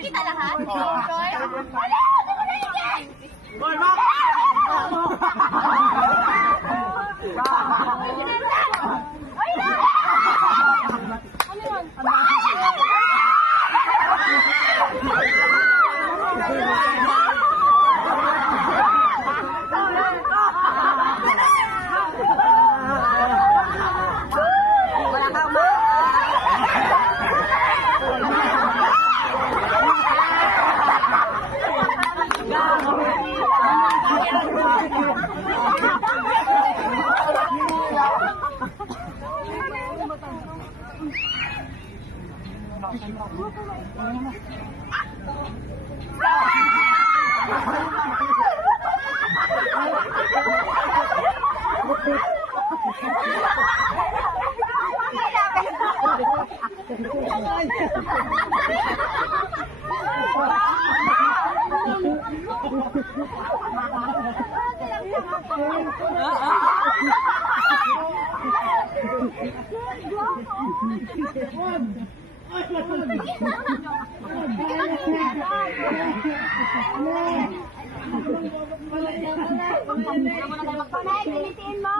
Kita lahat? Pilitin mo!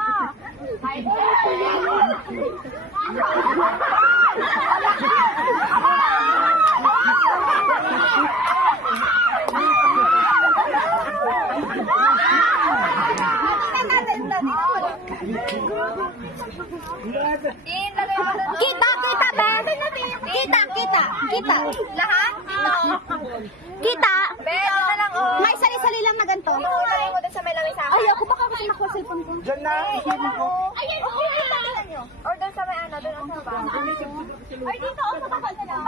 Kita! Lahat? Kita! Pero na lang, oh. May sali-sali lang na ganito. Iulay mo doon sa may langis ako. Ayaw ko, baka kasi nakuha cellphone ko. Diyan na! Ayan, or doon sa may ano, doon ang sa baba. Or dito, o sa baba na lang.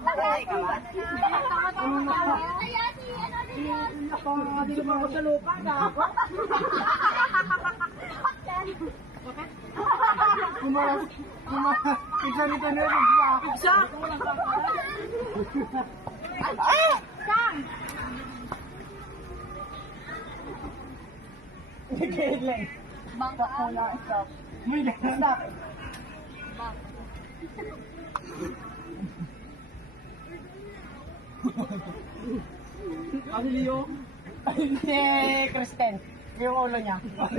Bakit? Ako, hindi naman ako sa lupa na. Pigsa nito na yun. Pigsa! Sam! Nagkailan. Bangka. Stop. May stop. Ano Leo? Hindi, Kristen. Yung ulo niya. Hoy,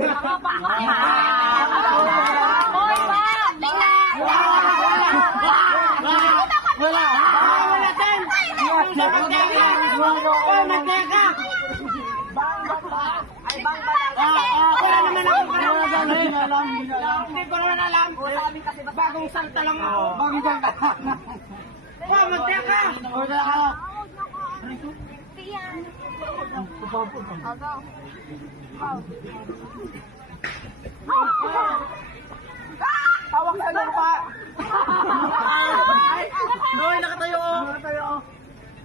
ba? Tingnan! Wala! Wala din! Mateka! Ay, bangka lang. Wala naman akong karanasan. Hindi ko naman alam. Bagong salta lang ako. Bagong salta. Mateka! Wala ka. Tiyan. Hawak sa lupa. Hoy, nakatayo. Nakatayo.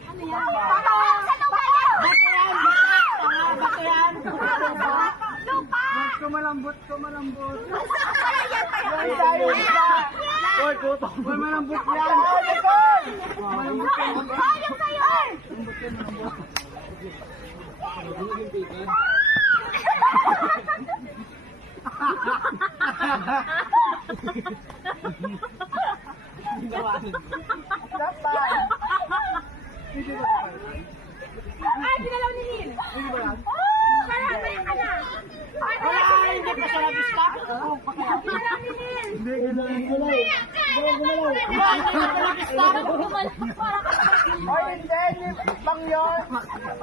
Ano yan? Tatawag sa lupa yan! Bato yan. Lupa! Kumalambot. Kumalambot. Ay, Hoy, puto. Hoy, malambot yan. Malambot yan. hayop kayo! Ay, ginalaw ni Lil! Kaya na yung kana! Hindi pa siya nabista. Ginalaw ni Lil! Hindi, gumalaw. Hoy, hindi. Bang yun.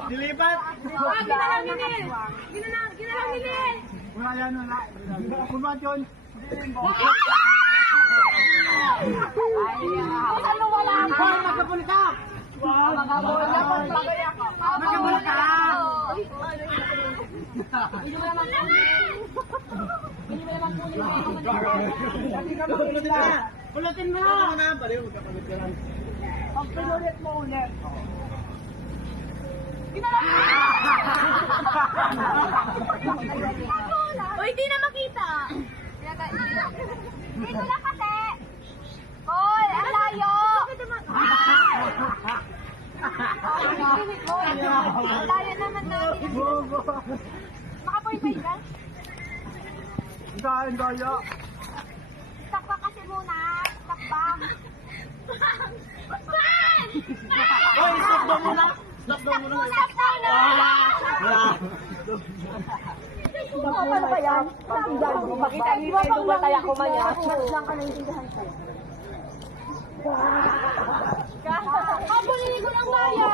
Dilipat. Ginalaw ni Lil! Ginalaw ni Lil! Wala yan, wala. Kumat yun. Ano wala ako? Hoy, magkapul ka. Magkapul ka. Pulutin mo na. Pag pinulit mo ulit. Uy, di na makita. Dito na kasi. Oh! Layo naman natin. Maka-point ka? Daya. Stop ka kasi muna. Stop ba? Oy, stop daw muna. Stop daw muna. Stop na! Ano ba yan? Makita niyo yung batay ako man yan. Lang ka naiintindihan ko. Kabulin ko ng laya!